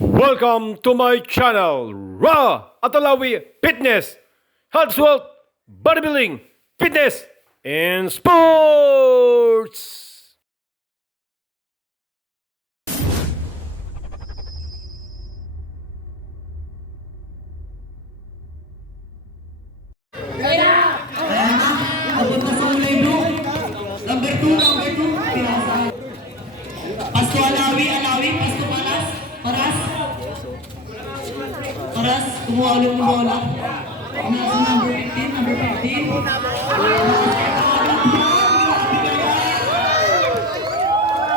Welcome to my channel, Ra Atalawi Fitness, Health, Wealth, Bodybuilding, Fitness, and Sports! Ayan na, papunta sa ulay blue. Number 2, pinasa. Pasto Alawi, Pasto Paras. Paras, kumuha ulit ng bola. Pinasa number 15.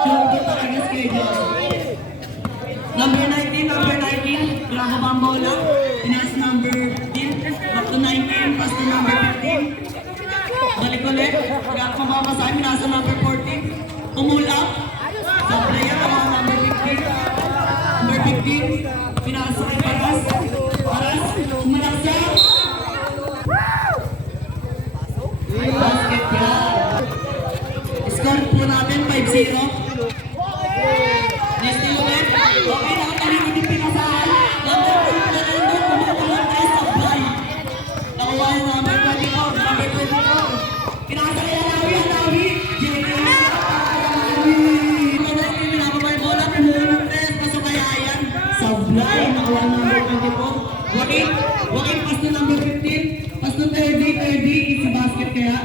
Shoot ko talaga schedule. Number 19, pinasa pa ang bola. Pinasa number 15, back to 19, pass to number 15. Balik ulit, pagkat mababasahin, pinasa number 14. Pull up, sa player, number 15. Number 15, pinasa kay Paras. Sumalaksa. Basket yan. Score po natin, 5-0. Next ulit. Okay, nakatalikod yung pinasahan. Number 2 na nandun, kumukulong tayo sa fly. Nakuha yung number 24. Pinasa kay Alawi. Pinapabay bola, kumukulong tayo. Pasok kay Ayan. Sa fly, nakuha yung number 24. Wakit, pass to number 15. Pass to 30. Easy basket kaya.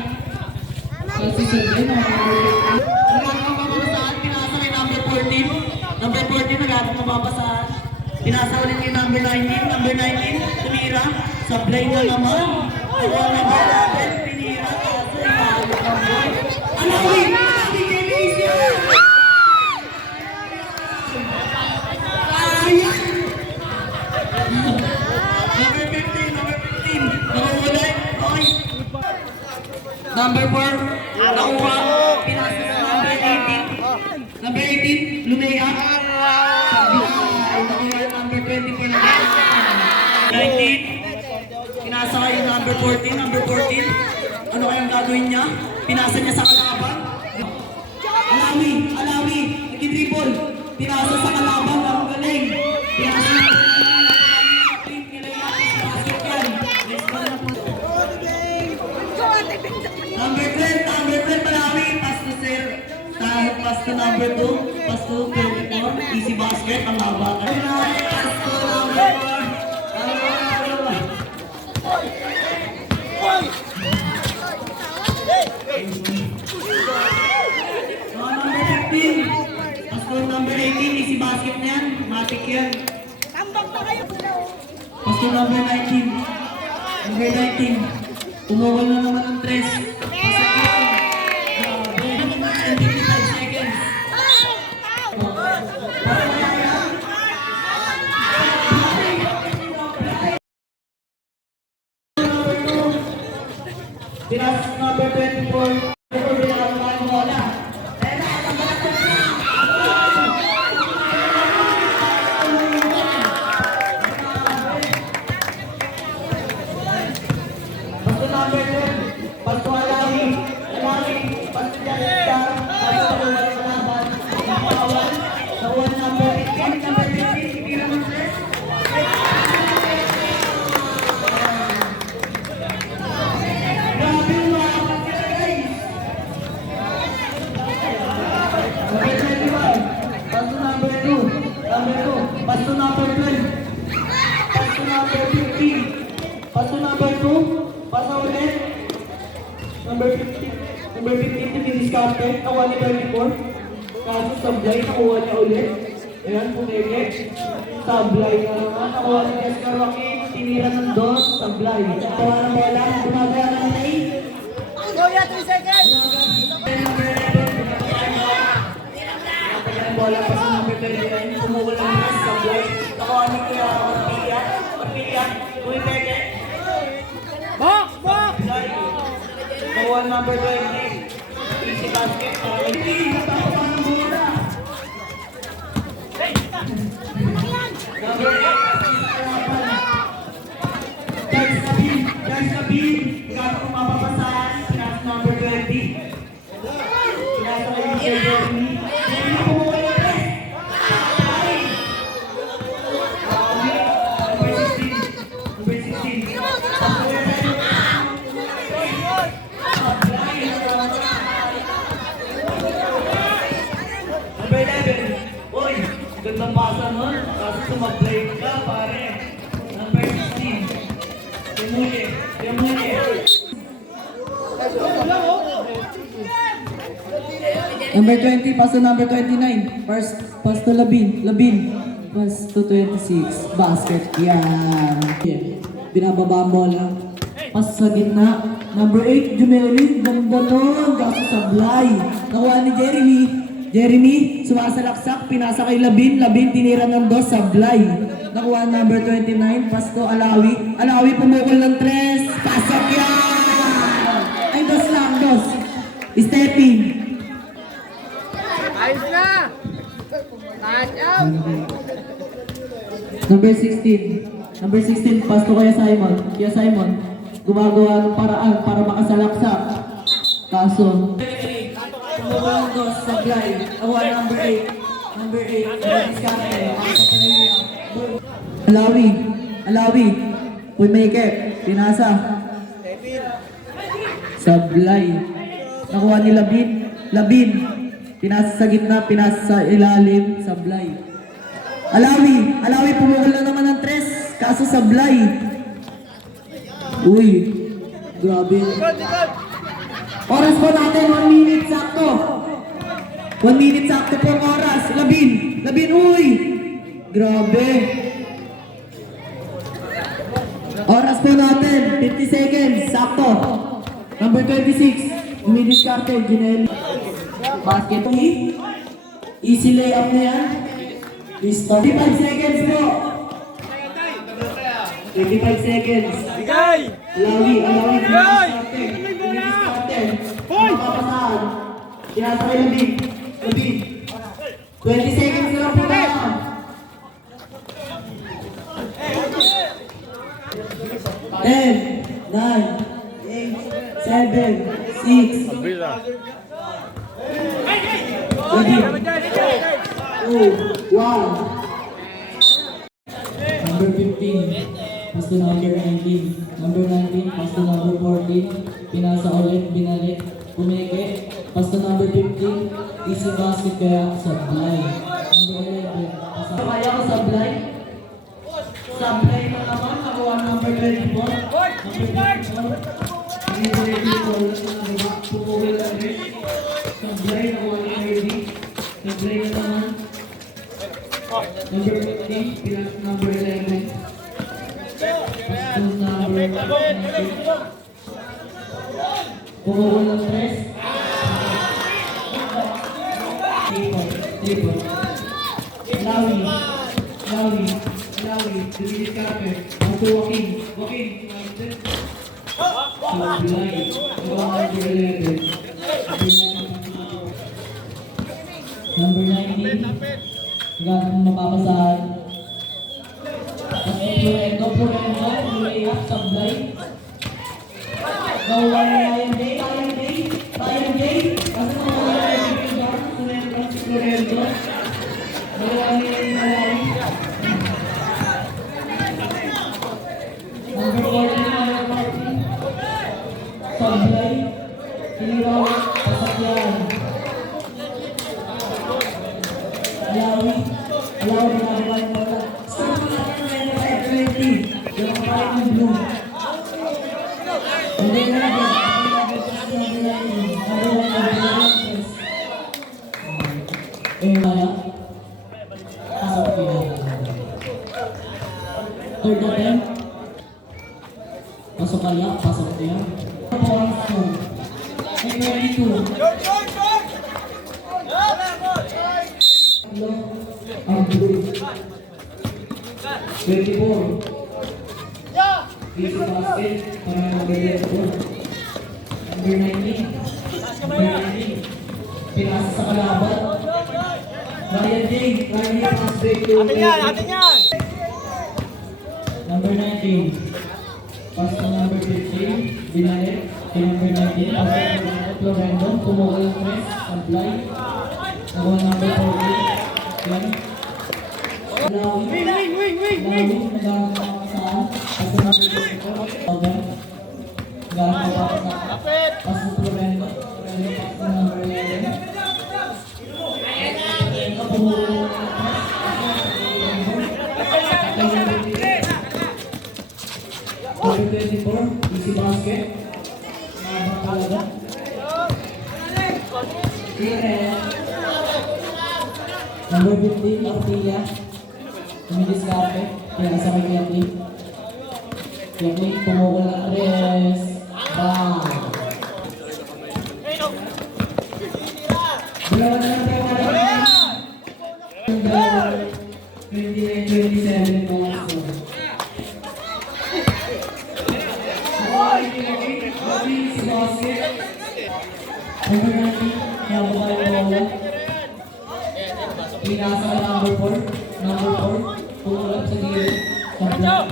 So, si Sundin, nagkakapapasahan, pinasa kay number 14. Number 14, nagkakapapasahan. Pinasa ulit kay number 19. Number 19, tumira. Sablay na naman. Ako ang number 11, pinira. Alawi, kay Macy! Ayan! Number 15. Nakawalay. Roy. Number 4, nakuha. Pinasa sa number 18. Number 18, Lumea. Nakuha yung number 24 na 19. Pinasa kayo number 14. Number 14, ano kayang gagawin niya? Pinasa niya sa kalaban. Alawi, nag-dribble. Pinasa sa kalaban, ang galing. Pinasa na. Number 12, Malawi, pass to number 2, pass to 24, easy basket, ang haba. Pass to number 15, pass to number 18, easy basket niyan, matik yan. Pass to number 19, umawal na naman ang 3. Pasok yan. 25 seconds. Pinas number 24. Pinakaman bola. Pasto number 10. Pasto Alawi. Pasto Jalita. Pasto Luwal Kalaban. Nakuha number 15. Number 15. Tira ng 3. Grabe yung mga kapatid, guys. Number 21. Pasto number 2. Pasto number 12. Pasto number 15. Pasto number 2. Pasa ulit. Number 15 tinidiskarte. Nakuha ni 34. Kaso sablay, nakuha niya ulit. Ayan, pumili. Sablay na naman. Nakuha ni Jessica Rocky. Tinira ng 2. Sablay. Nakuha ng bola. Gumagaya ng 8. Go ya, 3 seconds! Number 11. Bola pa sa number 39. Kumukulang na sablay. Nakuha ni Kuya Orpilla. Pumipeke. Box! Nakuha number 20. Easy basket. Natapos pa ng bola. Number 8. Guys, Sabine. Ikaw kung mapapasahan. Pinasa number 20. Pinasa kayo ni Jeremy. Jeremy, kumuha yung press. pasa nun, kasi sumabay ka, pare. Number 16. Timuye. Number 20, pass to number 29. Pass to Labin. Pass to 26. Basket. Yan. Binababa ang bola. Pass sa gitna. Number 8, Jumeli. Ganda nun. Gaso sablay. Nakuha ni Jeremy, sumasalaksak. Pinasa kay Labin. Tinira ng dos. Sablay. Nakuha number 29. Pass to Alawi. Pumukol ng 3. Pasok yan! Ay, dos. Stepping. Ayos na! Touch out! Number 16, pass to Kuya Simon. Gumagawa ng paraan para makasalaksak. Kaso, pumukul dos, sablay. Nakuha number 8. Diskarte. Alawi. Playmaker. Pinasa. Sablay. Nakuha ni Labin. Pinasa sa gitna, pinasa sa ilalim. Sablay. Alawi, pumukul na naman ng 3. Kaso sablay. Uy, grabe. Oras po natin, 1 minute sakto. 1 minute sakto po ang oras. Labin, uy. Grabe. Oras po natin, 50 seconds, sakto. Number 26, umidiskarte, Ginelli. Basket, easy layup na yan. 35 seconds po. 25 seconds. Bigay! Alawi, Bigay! Hoy! Pinasa kay Labin. 20 seconds na lang po na. 10, 9, 8, 7, 6, Bill ah. 2, 1. Number 15, pass to number 19. Number 19, pass to number 14. Pinasa ulit, binalik, pumeke. Pass to number 15, easy basket kaya sablay. Number 11, kaya ko sablay. Sablay na naman, nakuha number 24. Number 24, pumuwi lang rin. Sablay, nakuha ni Heidi. Sablay na naman. Number 15, pinasa number 11. Pass to number 19. Pumuwi ng 3. 3 po. Lawi, delete carpet. Auto walking. Sablay. Number 11. Number 19. Hanggang mapapasahan. Purendo, layup, sablay. Nakuha ni Ryan Day. Kasi nakuha ni Purendo. Nakuha ni Alawi. Number 14. Sablay. Tiniraw, pasakyan. Alawi, ginagawa yung bola. Start mo natin 25-20. Yung kapalit ng blue. Hindi na natin. Pasok yun. Third attempt. Pasok kaya, pasok yun. And 22. Ang blue. 24. Easy basket para number 11. Number 19. Pinasa sa kalaban. Ryan Day, pass break to Atin yan! Number 19. Pass to number 15. Binalik. Kay number 19. Pass to number Florendo. Pumukul ng press. Sablay. Nakuha number 14. Yan. Wing! Nagano ka saan? Pass to number 24. Over. Nagano ka pa sa pass to Florendo. Pass to number 11. Pumukul ng press. basket. Mabang talaga. Number 15, Ortilla. Dumidiskarte. Kaya sa kay Kiakli. Kiakli, pumukol ng tres. Bang! Dalawa na lang tayo mga 29-27 points. Si basket. Number 19, Yabuhay Paula. Pinasa ka number 4. Number 4. Pumulap sa gilid. Sabla.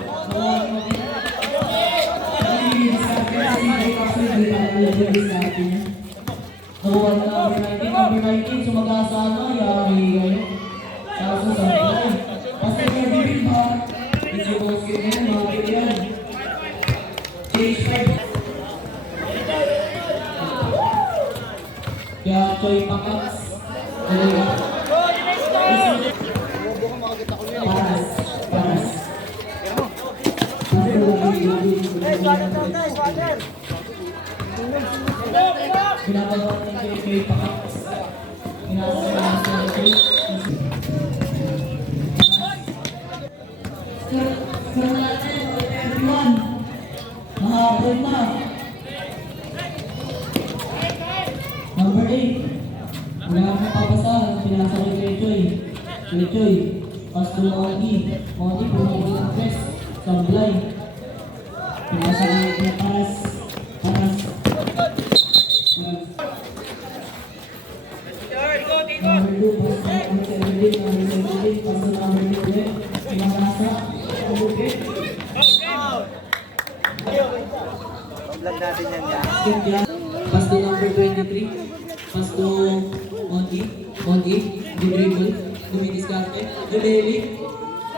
Nakuha na number 19. Number 19, sumagasama. Yari kayo. Kaso sa play. Basta yung bibig ba? Isi basket na yan. Mabit yan. Change 5. Kaya Choy Pakats. Paras. Paras. Pinapagawa ng Choy Pakats. Pinapagawa ng Choy. Score natin, 31. Nakahabol na. Number 8. Wala akong papasahan. Pinasa ko kay Choy. Kay Choy. Pass to Monty. Monty, pumuli ng press. Sablay. Pinasa ko kay Paras. Paras. Number 2. Pass to number 17. Number 17. Pass to number 12. Pinasa. Number 8. Vlog natin yan. Pass to number 23. Pass to Monty. Monty. Dribble. Dumidiskarte. Dudeli.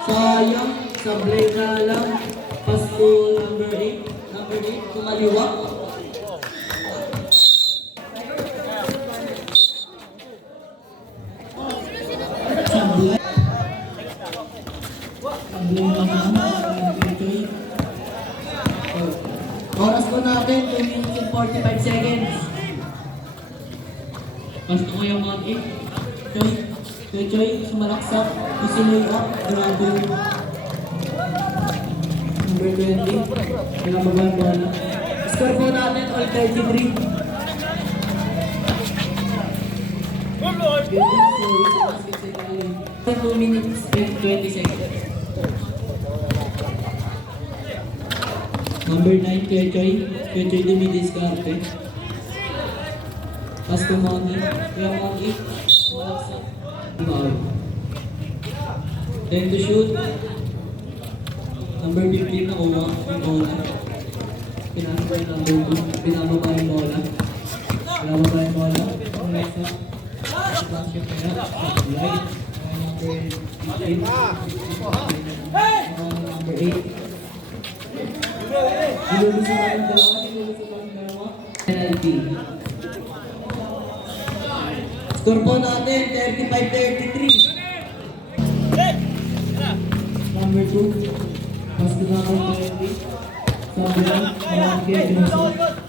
Sayang. Sablay na lang. Pass to number 8. Number 8. Kumaliwa. Sablay. Sablay na lang. Oras ko natin, 2 minutes and 45 seconds. Basta ko yung mga Choy, Choy, sumalaksak. Isuloy up, grabe. Number 20, pinababang bola. Score po natin, all 33. 2 minutes and 20 seconds. Number 9, Kuya Choy. Kuya Choy dumidiskarte. Pass to Monty. Kuya Monty. Foul. Then to shoot. Number 15 nakuha yung bola. Pinasa yung number 2. Pinababa yung bola. Pinababa yung bola. Ang next up. Basket nila. Light. Number 15. Number 8. Ilulusukan yung dalawa, ilulusukan yung dalawa. Penalty. Score po natin, 35-33. Number 2. Pass to number 20. Sabi lang, mga Kedyoso.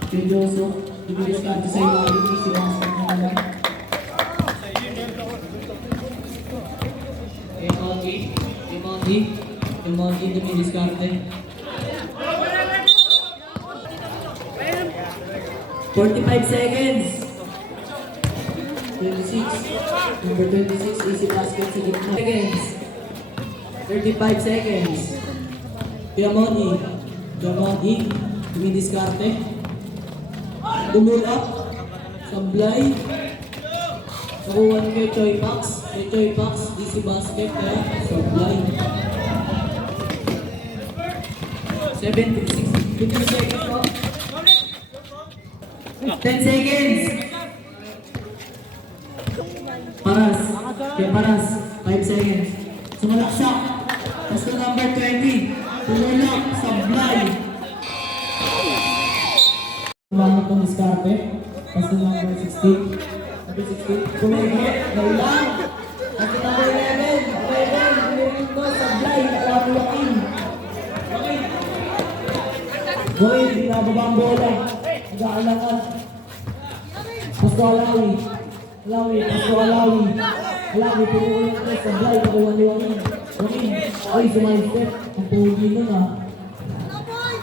Kedyoso. Dumidiskarte sa iyo, si basket na naman. Monty dumidiskarte. 45 seconds. 26. Number 26, easy basket sa gitna. Seconds. 35 seconds. Piamonti. Piamonti. Dumidiskarte. Umulap. Sablay. Nakuha ni kay Choy Pax. Kay Choy Pax, easy basket na. Sablay. 76. 50 seconds po. 10 seconds. Paras. Kaya Paras. 5 seconds. Sumalaksak. Pass to number 20. Pumulak. Sablay. Mga itong diskarte. Pass to number 16. Number 16. Pumulak. Gawlang. Pass to number 11. 11. Pumulak mo. Sablay. Pumulakin. Okay. Roy, binababa ang bola. Nag-aalangan. Pasto Alawi. Pasto Alawi. Alawi, pinuha yung tres. Sablay, pagawaliwangin. Wangin. Ay, sumaystep. Ang pogi nun ah.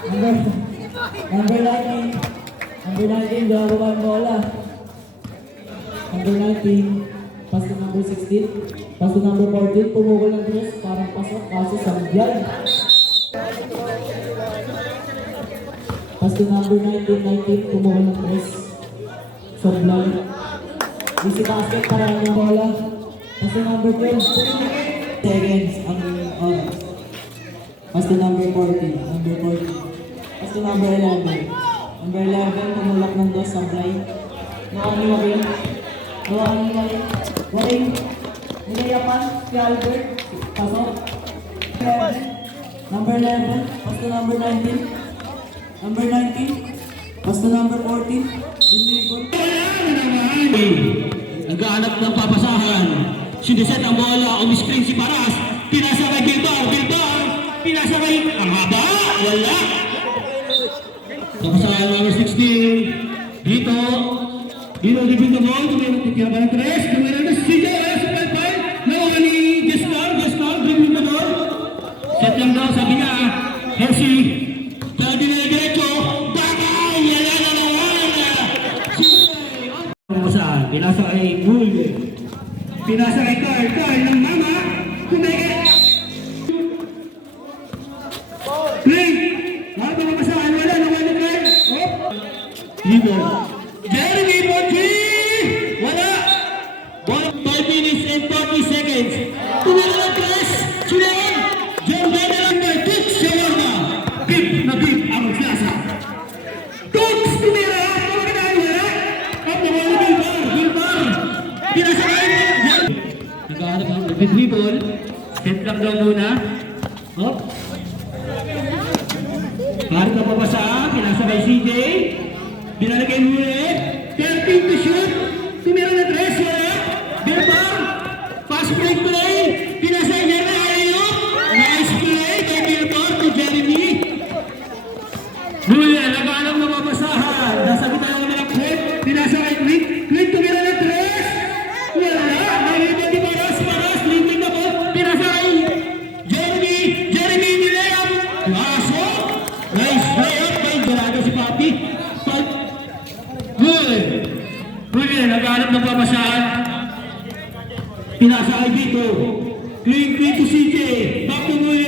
Number 19. Number 19, binababa ang bola. Number 19. Pass to number 16. Pass to number 14. Pumukol ng tres. Parang pasok. Kaso sablay. Pass to number 19, pumukol ng tres. Sablay. Easy basket para ng bola. Pass to number 12. Seconds ang oras. Pass to number 14. Pass to number 11. Number 11, pumulak ng dos, sablay. Waking. Nilayapan, si Albert. Pasok. Number 11, pass to number 19. Number 19, pass to number 14. Dinligon. Naghahanap ng papasahan. Siniset ang bola, umiscreen si Paras. Pinasa kay Bilbar. Pinasa kay ang haba. Wala. Papasahan number 16. Dito living the ball. Tumira ba ng tres? Tumira na si CJ. Super five. Nawa ni Gescar, living the ball. Set lang daw, sabi niya. Hershey. Jadi na diretso. Bakay! Wala na naman. Papasahan. Pinasa kay Bull. Pinasa kay Carl ng mama. Kumeke. Play. Wala pa mapasahan. Wala na Carl. Liber. Jeremy Bonji. Wala. 5 minutes and 40 seconds. Tumira ng tres. Sulian. John Bennett by Tux Shawarma. Bip ang klasa. Tux tumira. Wala. At nawala Bilbar. Pinasa kay naghahanap ng dribble. Set lang daw muna. Hop. Kahit na papasa, pinasa kay CJ. Binalagay muli. 13 to shoot. Tumira na tres. Wala. Bilbar. Fast break play. Pinasa kay Jeremy Ayub. Nice play kay Bilbar to Jeremy. Muli, naghahanap ng papasahan. Nasagot tayo ng mga Clint. Pinasa kay Clint. Clint tumira na tres. Wala. Nalibad ni Paras. Linting na po. Pinasa kay Jeremy nilayap. Laso. Nice layup. May galaga si Papi. Muli, naghahanap ng papasahan. Pinasa kay Vito. Clean to CJ. Back to Muli.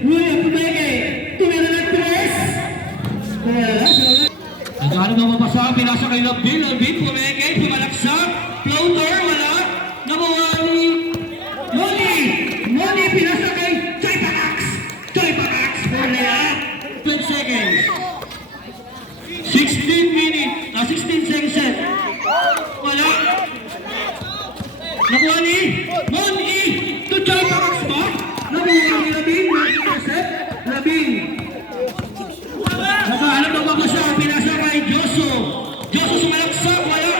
Muli, Pumeke. Tumira na tres. Naghahanap ng papasahan. Pinasa kay Labin. Pumeke. Pumalaksak. Floater. Wala. Namawali. Moli. Pinasa kay Choy Panax. Wala. 12 seconds. 16 seconds. Wala. Nakuha ni Moni. To Choy Panax ba? Nakuha ni Labin. Naghahanap ng papasahan. Pinasa kay Joso sumalaksak. Wala.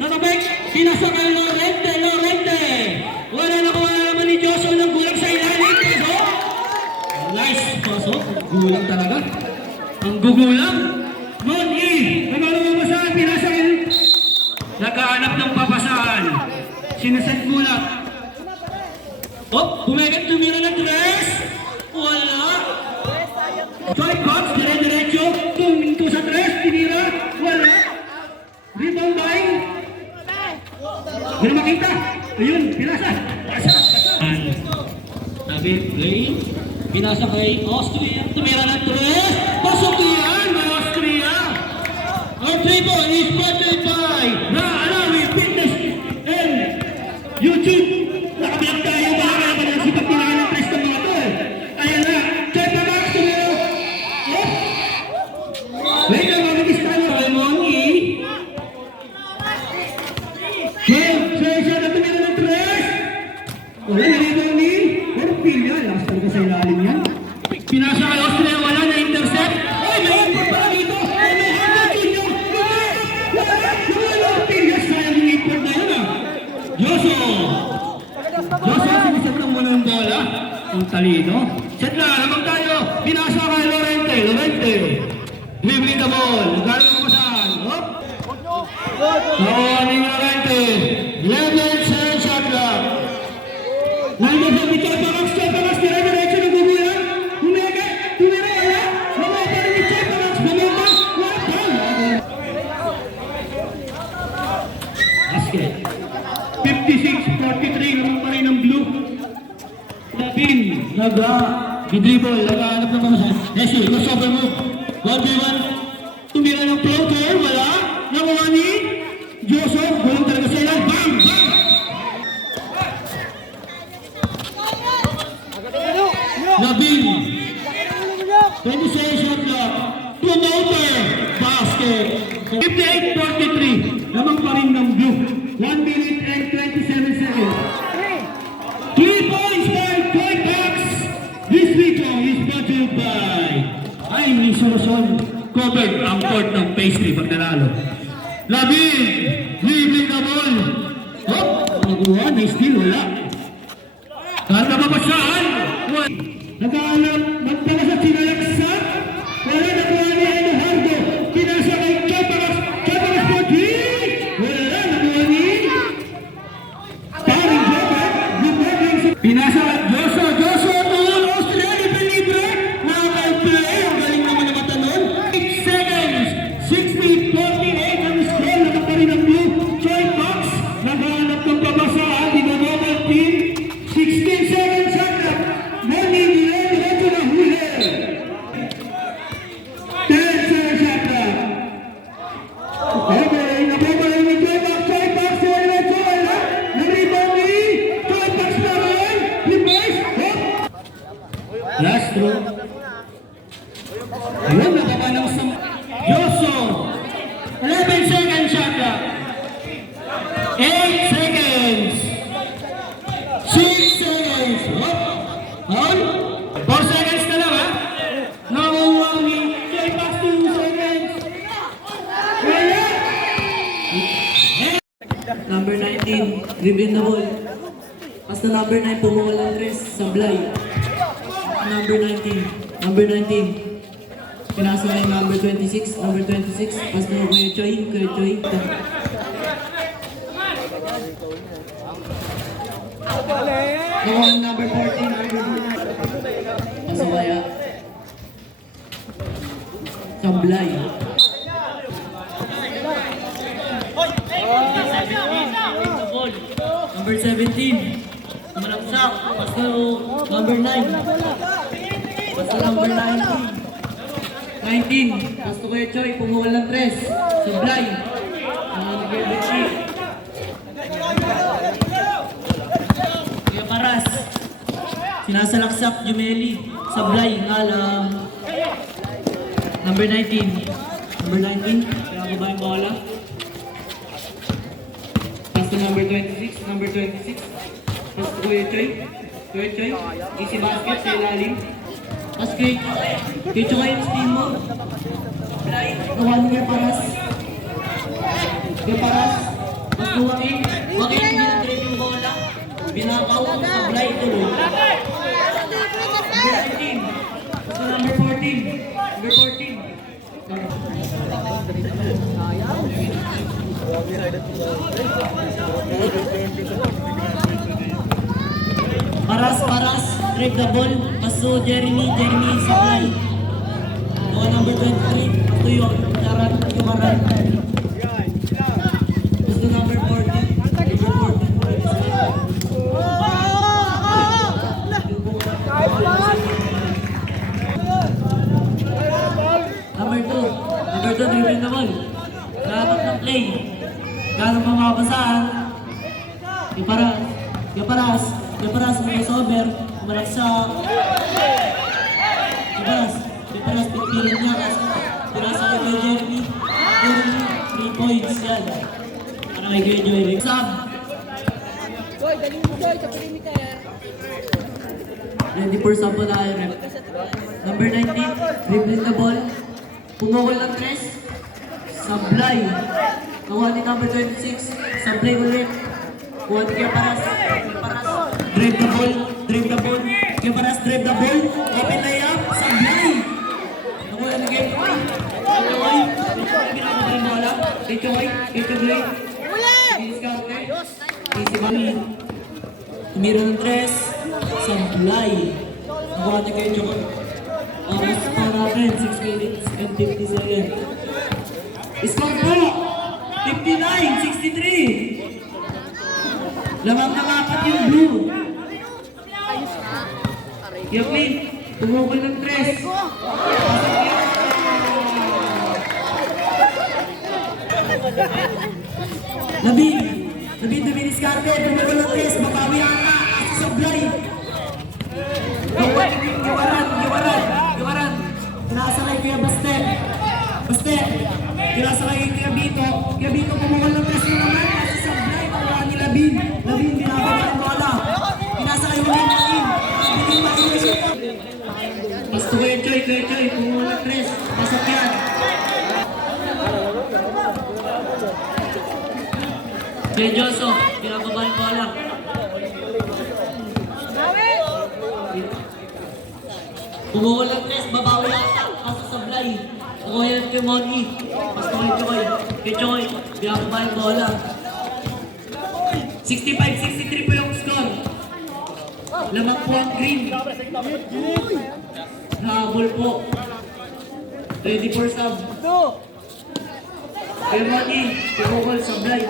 Natabek. Pinasa kay Lorente. Wala, nakuha na naman ni Joso ng gulang sa ilalim. Pasok. Nice. Pasok. Gulang talaga. Ang gugulang. Moni. Naghahanap ng papasahan. Pinasa kay naghahanap ng papasahan. Sinaset muna. Bumegat tumira ng tres. Wala. Choy Cox, diretso. Tuminto sa tres. Tinira. Wala. Rebound by. Hindi makita. Ayun, pinasa. Sabi, play. Pinasa kay Austria. Tumira ng tres. Pasok yan, Austria. Our 3 ball is sponsored by Alawi Fitness and YouTube. Nakabiyak tayo ba? Kaya ba nang sipat nila ng tres ng mga to? Ayan na. Check na box. Tumira. Wait lang, mag-is tayo. Moni. Siya na tumira ng tres. Wala na rin ni Orpilya. Last talaga sa ilalim yan. Pinasa kay Austria. Wala na intercept. Ay, may import pala dito. Ay, may hanggang inyo. Wala Orpilya. Sayang yung import na yun ah. Joso, sinisip lang muna yung bola. Ang talino. Set na, labang tayo. Pinasa kay Lorente. dribbling the ball. Nagkaroon ng pasan. Hop! Kawaning Lorente. Level 7 shot clock. Nandun sa Michel Pamax, dire-diretso nagbubulan. Humega, tumira, mamaya pa rin Michel Pamax, bumaba, basket. 56-43 naman pa rin ang blue. Labin, nag-dribble, nag-aanap ng mga Nessie, crossover move. 1v1, tumira ng floater, wala. Nakuha ni Joseph, gulong talaga sa ilan. Bang! Bang! Labin, 26 shot clock. Promoter, basket. 58-43, lamang pa rin ng blue. 1 minute and 27 seconds. 3 points by Troy Cox. This video is brought to you by Aimee Solution. Covered ang court ng pastry pag nanalo. Labin, dribbling the ball. Hop, nakuha, na steal, wala. Kanta pa pa saan? Nag-aalam, magtala sa sinalaksak. Wala na kuha ni Eduardo. Pinasa kay Chaparas po, wala na kuha ni Paring Joker. Pinasa at Joso, tuhul, Australia, Pelibre. Nakaka-play, ang galing naman na mata nun. 8 seconds, 60-48 ang score, nakaparin ang blue. Troy Cox, nag-aalam ng pabasaan, dinodobal team. 16 seconds shot clock. Morning, diretso na huli. 10 seconds shot clock. Okay, nababala ni Troy Cox, diretso, wala. Nag-rebound ni Troy Cox na rin. Reverse, hop. Last throw. Ayun, nakabalang sa Yoso. 11 seconds shot clock. 8 seconds. 6 seconds. Hop. On. 4 seconds na lang, ha? Nakuha ni Troy Cox 2 seconds. Wala. Number 19, dribbling the ball. Basta number 9, pumukol ng tres, sablay. Number 19. Pinasa na yung number 26, basta mo Kuya Choy. Nakuha ang number 14, Basta kaya. Sablay. Number 17, Malaksak, basta number 9. Basta number 19, basta Kuya Choy, pumukol ng tres, sablay. Kuya Paras, sinasalaksak, Jumeli, sablay, ngalang. Number 19, kaya ba yung bola? Basta number 26, basta Kuya Choy, easy basket sa ilalim. Tapos kay Choy yung steam mo. Nakuha ni Kuya Paras. Tapos Joaquin, ginadrip yung bola. Binakaw, sablay, tuloy. Number 19, basta number 14. Paras, break the ball. Paso Jeremy, supply. Number 23, ito yung Taran, Tumaran. Gusto number 14. Number 2, dribbling the ball. Kapat ng play. Gano'ng pamapasaan. Iparas, may sober. Malaksak. Iparas, pipirin niya. Pinasa kay Kuya Jeremy. 3 points yan. Para kay Kuya Jeremy. Sab. Ready for sample na kayo, rep. Number 19, dribbling the ball. Pumukol ng tres. Sablay. Nakuha ni number 26. Sablay ulit. Kuha ni Kuya Paras. Drive the ball. Kuya Paras, drive the ball. Open layup. Sablay. Nakuha ni Kuya Paras. Ito ay, ito ay. Discounted. Easy money. Tumira ng 3. Sablay. Nakuha niya kayo, Chokoy. Oras pa natin, 6 minutes and 50 seconds. Score po! 59-63. Lamang nakapat yung blue. Yaplin, tumukol ng 3. Labin discarte, tumukol ng 3. Mabawi ang ka, sablay. Gawaran. Nakasakay kuya Baste. Kinasakay yung Kuya Bito. Kuya Bito pumukol ng 3 na naman. Kasi sablay, pagkaan ni Labin. Labin, binababa ng bola. Kinasakay yung Labin. Basta Kuya Choy, pumukol ng 3. Pasok yan. Kuya Joso, binababa yung bola. Pumukol ng 3, babawi yata. Kaso sablay. Ako yan kay Monty. Basta kay Choy. Binababa yung bola. 65-63 po yung score. Lamang po ang green. Nahabol po. Ready for sub. Kay Monty, pumukol sablay.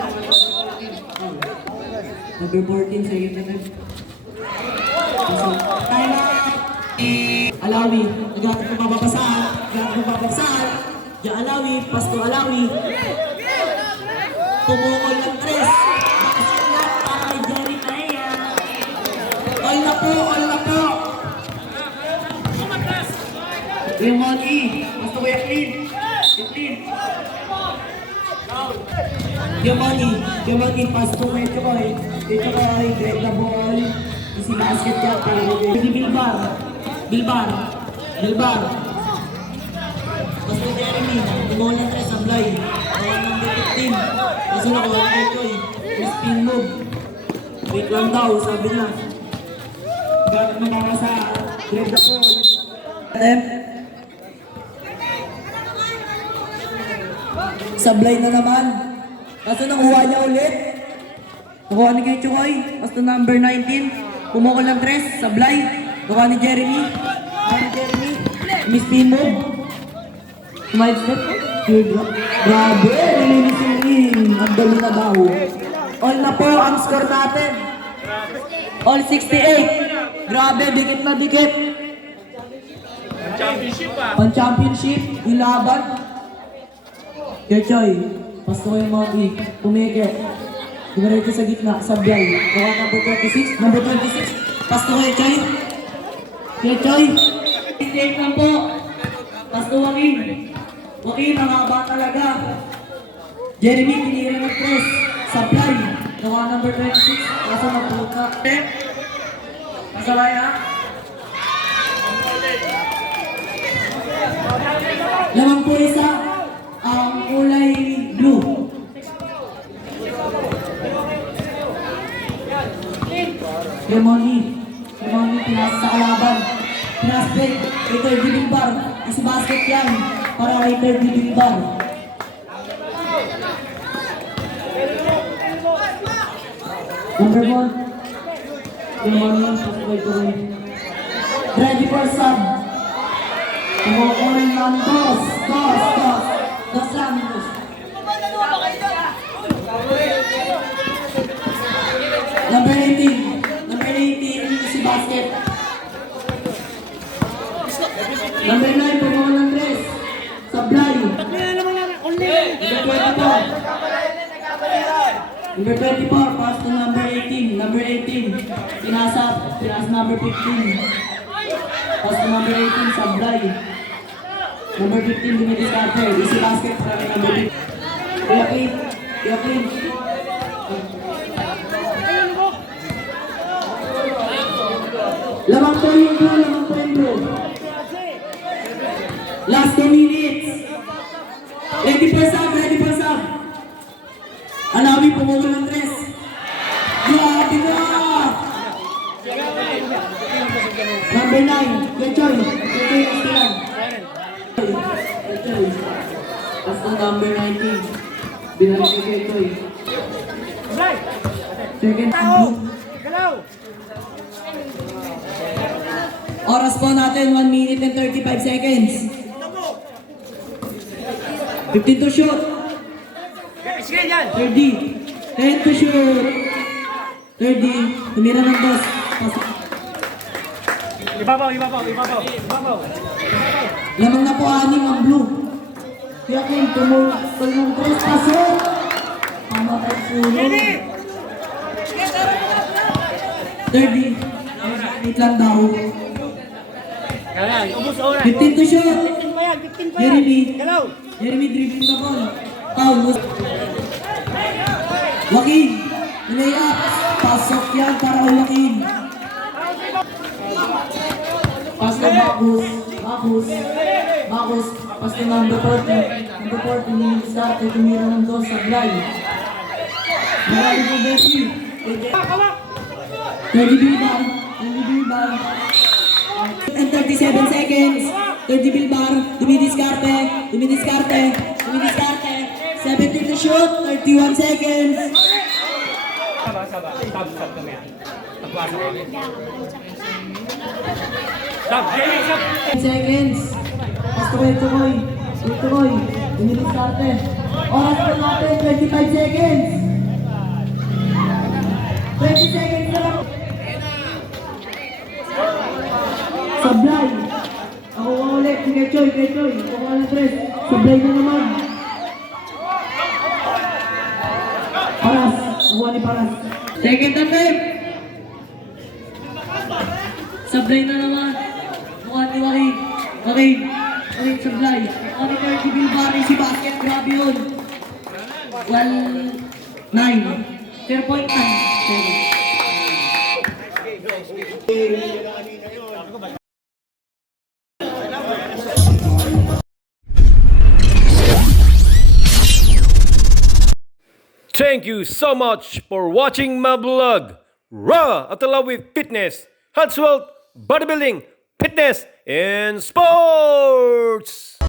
Number 14 sa iyo na time out! Alawi, naghatid ng papapasaan. Alawi, Pasto Alawi. Pumukol ng 3. Makasin na para kay Jerry Naya. All na po. Yung Monty, Pasto Kuya Clean. Yung Monty, Pasto Kuya Choy. Dito kay Greg na ball. Si basket ka pero Bilbar. Basta Jeremy, tumawal ng 3 sablay. Kawan number 15. Kasi nakuha kay Choy. Spin move. Wait lang daw, sabi niya. Bakit mamama sa Greg na ball? Sablay na naman. Kaso nakuha niya ulit. Nakuha ni kay Choy. Basta number 19. Pumukol ng 3. Sablay. Nakuha ni Jeremy. Miss Pimo. Smile step. Grabe. Nilinis yung ring. Ang dali na daw. All na po ang score natin. All 68. Grabe. Dikit na dikit. Pan-championship. Yung laban. Kaya Choy. Pasto ko yung mga week. Pumike. Diretso sa gitna. Sablay. Nakuha number 26. Pasto ko yung Choy. Kaya Choy. 68 lang po. Pasto Joaquin. Joaquin, mahaba talaga. Jeremy, pinira ng 3. Sablay. Nakuha number 26. Kaso magpuka. Masalay ha? Lamang po isa. Ang kulay blue. Lemoni, pinas sa kalaban. Pinas break. Ito yung giving bar. Isi basket yan. Para kay third giving bar. Number 1. Lemoni, pasok. Ready for sub. Kumukunin ng dos lang. Number 18, si basket. Number 9, pumukunin ng 3. Sablay. Number 24, pass to number 18. Number 18, pinas number 15. Pass to number 18, Sablay. Number 15, Dimitri Carter. Easy basket para kay number 15. Kaya clean. Lamang po yung blue. Last 2 minutes. Ready for sub. Alawi, pumukul ng 3. Grabe na! Number 9, Kechoy. That's the number 19. Binalik kay Choy. Second blue. Oras po natin, 1 minute and 35 seconds. 15 to shoot. 30. 10 to shoot. 30. Tumira ng boss. Pasok. Ibabaw. Lamang na po 6 ang blue. Yakin, tumulong pasok. Pamatay pulo. 30. Wait lang daw. 15 to shoot. Jeremy dribbling the ball. Foul. Joaquin. Lay up. Pasok yan para Joaquin. Pass to Bacchus. Pass to number 40. Number 40 minutes start. Tumira ng dos sa blind. Marami po Bessie. 30 Bilbar. And 37 seconds. 30 Bilbar. Dumidiskarte. 17 to shoot. 31 seconds. Seconds. Pasto Tukoy. Dumidiskarte. Oras po natin. 25 seconds. 20 seconds na lang. Sablay. Ako ulit. Kay Choy. Kukuha ng 3. Sablay na naman. Paras. Kukuha ni Paras. Second attempt. Sablay na naman. Kukuha ni Joaquin. Joaquin Sablay. Kukuha ni Kirky Bilbari si basket. Grabe yun. 9. 0.9. Thank you so much for watching my vlog, Raw Atalawi Fitness, Health, Wealth, Bodybuilding, Fitness, and Sports!